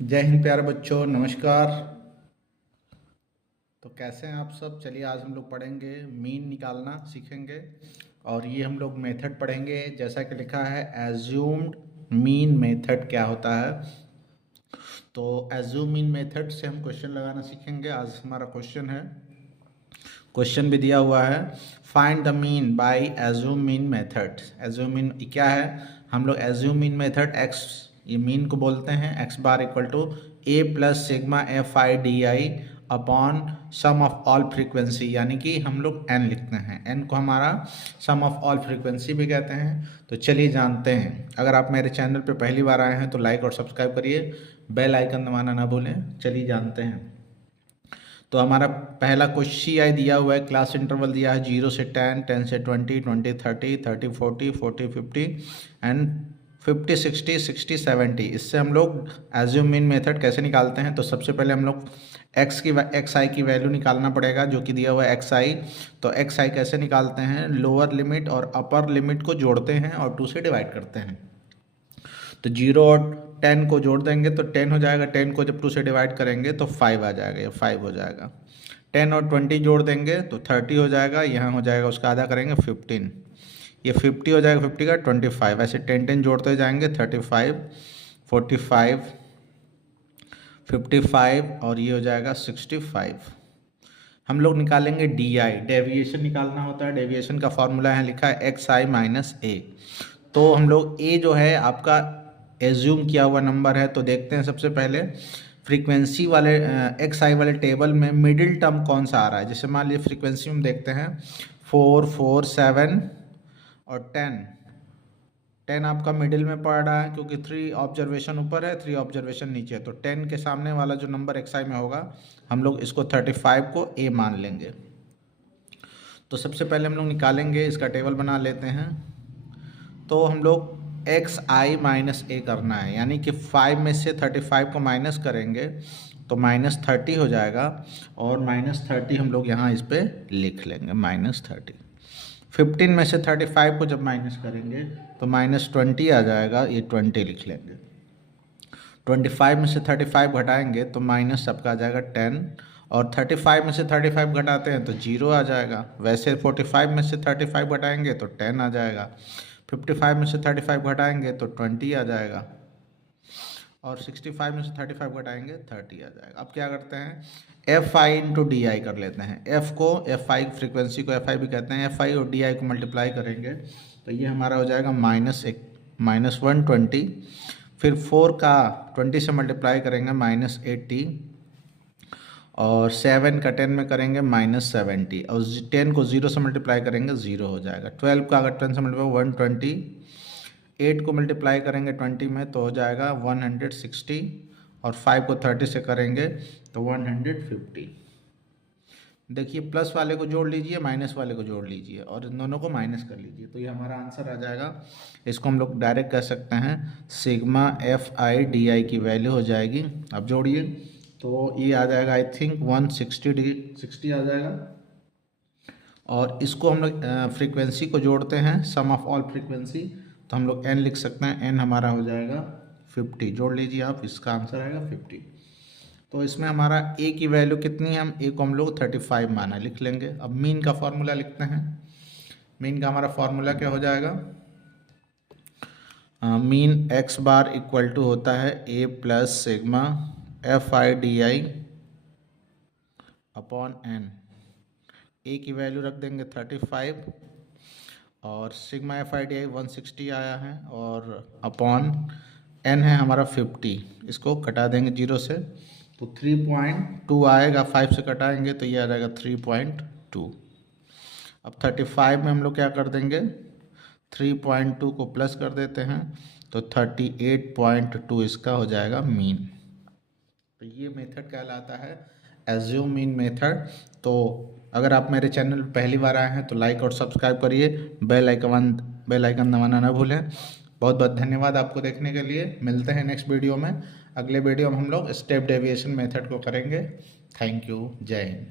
जय हिंद प्यारे बच्चों, नमस्कार। तो कैसे हैं आप सब। चलिए आज हम लोग पढ़ेंगे मीन निकालना सीखेंगे और ये हम लोग मेथड पढ़ेंगे। जैसा कि लिखा है एज्यूम्ड मीन मेथड क्या होता है। तो एज्यूम मीन मेथड से हम क्वेश्चन लगाना सीखेंगे। आज हमारा क्वेश्चन है, क्वेश्चन भी दिया हुआ है, find the mean by assume mean method. Assume mean क्या है, हम लोग एज्यूम मीन मेथड एक्स, ये मीन को बोलते हैं, X bar equal to A plus sigma F I D I upon sum of all frequency, यानी कि हम लोग एन लिखते हैं, एन को हमारा सम ऑफ ऑल फ्रीक्वेंसी भी कहते हैं। तो चलिए जानते हैं। अगर आप मेरे चैनल पे पहली बार आए हैं तो लाइक और सब्सक्राइब करिए, बेल आइकन दबाना ना भूलें। चलिए जानते हैं। तो हमारा पहला क्वेश्चन आई दिया हुआ है, क्लास इंटरवल दिया है 0 से 10, 10 से 20, 20 30, 30 40, 40 50 एंड 50 60, 60 70। इससे हम लोग एज्यूम मीन मेथड कैसे निकालते हैं। तो सबसे पहले हम लोग एक्स आई की वैल्यू निकालना पड़ेगा, जो कि दिया हुआ है एक्स आई। तो एक्स आई कैसे निकालते हैं, लोअर लिमिट और अपर लिमिट को जोड़ते हैं और 2 से डिवाइड करते हैं। तो 0 और 10 को जोड़ देंगे तो 10 हो जाएगा, 10 को जब 2 से डिवाइड करेंगे तो 5 आ जाएगा, ये 5 हो जाएगा। 10 और 20 जोड़ देंगे तो 30 हो जाएगा, यहाँ हो जाएगा, उसका आधा करेंगे 15, ये 50 हो जाएगा, 50 का 25। ऐसे 10 जोड़ते जाएंगे 35, 45, 55 और ये हो जाएगा 65। हम लोग निकालेंगे डी आई, डेविएशन निकालना होता है। डेविएशन का फॉर्मूला है, लिखा है एक्स आई माइनस ए। तो हम लोग ए जो है आपका एज्यूम किया हुआ नंबर है। तो देखते हैं सबसे पहले फ्रीक्वेंसी वाले एक्स आई वाले टेबल में मिडिल टर्म कौन सा आ रहा है। जैसे मान लीजिए फ्रीक्वेंसी में देखते हैं 4, 4, 7 और 10। 10 आपका मिडिल में पड़ रहा है क्योंकि 3 ऑब्जर्वेशन ऊपर है, 3 ऑब्जर्वेशन नीचे है। तो 10 के सामने वाला जो नंबर एक्स आई में होगा, हम लोग इसको 35 को ए मान लेंगे। तो सबसे पहले हम लोग निकालेंगे, इसका टेबल बना लेते हैं। तो हम लोग एक्स आई माइनस ए करना है, यानी कि 5 में से 35 को माइनस करेंगे तो -30 हो जाएगा और -30 हम लोग यहाँ इस पर लिख लेंगे, -30। 15 में से 35 को जब माइनस करेंगे तो -20 आ जाएगा, ये 20 लिख लेंगे। 25 में से 35 घटाएंगे तो माइनस सबका आ जाएगा 10 और 35 में से 35 घटाते हैं तो 0 आ जाएगा। वैसे 45 में से 35 घटाएंगे तो 10 आ जाएगा। 55 में से 35 घटाएंगे तो 20 आ जाएगा और 65 में से 35 घटाएंगे 30 आ जाएगा। अब क्या करते हैं, F I into D I कर लेते हैं। एफ को एफ आई, फ्रीक्वेंसी को एफ आई भी कहते हैं। एफ आई और डी आई को मल्टीप्लाई करेंगे तो ये हमारा हो जाएगा -120। फिर 4 का 20 से मल्टीप्लाई करेंगे -80 और 7 का 10 में करेंगे -70 और 10 को 0 से मल्टीप्लाई करेंगे 0 हो जाएगा। 12 का अगर 10 से मल्टीप्लाई 120, 8 को मल्टीप्लाई करेंगे 20 में तो हो जाएगा 160 और 5 को 30 से करेंगे तो 150। देखिए प्लस वाले को जोड़ लीजिए, माइनस वाले को जोड़ लीजिए और इन दोनों को माइनस कर लीजिए तो ये हमारा आंसर आ जाएगा। इसको हम लोग डायरेक्ट कह सकते हैं सिग्मा एफ आई डी आई की वैल्यू हो जाएगी। अब जोड़िए तो ये आ जाएगा, आई थिंक 160 आ जाएगा। और इसको हम लोग फ्रीक्वेंसी को जोड़ते हैं, सम ऑफ ऑल फ्रीक्वेंसी, तो हम लोग n लिख सकते हैं, n हमारा हो जाएगा 50। जोड़ लीजिए आप, इसका आंसर आएगा 50। तो इसमें हमारा a की वैल्यू कितनी है, हम a को हम लोग 35 माना, लिख लेंगे। अब मीन का फॉर्मूला लिखते हैं। मीन का हमारा फॉर्मूला क्या हो जाएगा, mean x bar equal to होता है a plus sigma F I D I upon n। a की वैल्यू रख देंगे 35 और sigma F I D I 160 आया है और अपॉन n है हमारा 50। इसको कटा देंगे 0 से तो 3.2 आएगा, 5 से कटाएंगे तो ये आ जाएगा 3.2। अब 35 में हम लोग क्या कर देंगे, 3.2 को प्लस कर देते हैं तो 38.2 इसका हो जाएगा मीन। तो ये मेथड कहलाता है एज्यूम मीन मेथड। तो अगर आप मेरे चैनल पर पहली बार आए हैं तो लाइक और सब्सक्राइब करिए, बेल आइकन दबाना ना भूलें। बहुत बहुत धन्यवाद आपको देखने के लिए। मिलते हैं नेक्स्ट वीडियो में। अगले वीडियो में हम लोग स्टेप डेविएशन मेथड को करेंगे। थैंक यू, जय हिंद।